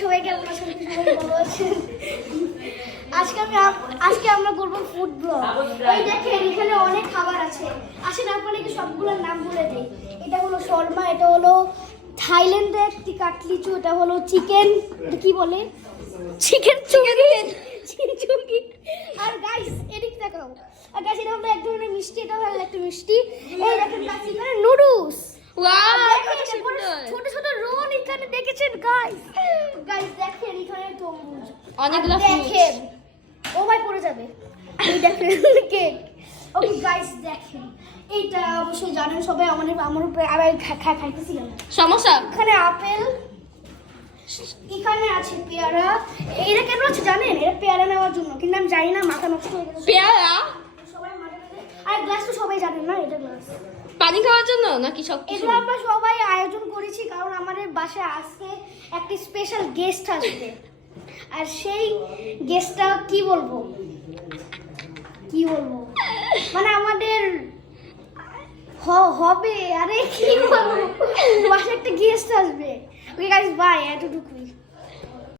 সবাই কেমন আছেন? সবাই ভালো আছেন? আজকে আমরা করবো ফুড ব্লগ। এই দেখেন এখানে অনেক খাবার আছে। আসেন আপনাকে সবগুলোর নাম বলে দেই। এটা হলো শর্মা, এটা হলো থাইল্যান্ডের একটি কাটলিচু, এটা হলো চিকেন, কি বলে চিকেন চুঙ্গি। আর গাইস এদিক দেখাও। আর গাইস এটা হলো এক ধরনের মিষ্টি, এটা হলো একটা মিষ্টি। এই দেখেন গাইস এখানে নুডলস। ছোট ছোট রোল এখানে দেখেছেন গাইস দেখেন এখানে তরমুজ অনেকগুলো দেখেন। ও ভাই পড়ে যাবে। এই দেখেন কেক। ওকে গাইস দেখেন এইটা অবশ্যই জানেন সবাই, আমার উপরে আবার খাইতেছিলাম সমস্যা। এখানে আপেল, এখানে আছে পেয়ারা। এটা কেন আছে জানেন? এটা পেয়ারা নেওয়ার জন্য, কিন্তু আমি জানি না, মাথা নষ্ট হয়ে গেছে। পেয়ারা সবাই আর গ্লাস তো সবাই জানেন না, এটা গ্লাস পানি খাওয়ার জন্য নাকি সব কিছু? এগুলো আমরা সবাই আয়োজন করেছি কারণ আমাদের বাসায় আজকে একটি স্পেশাল গেস্ট আসবে। আর সেই গেস্টটা কি বলবো মানে আমাদের হবে, আরে কি বলবো, বাসায় একটা গেস্ট আসবে। ওকে গাইস বাই, এতটুকুই।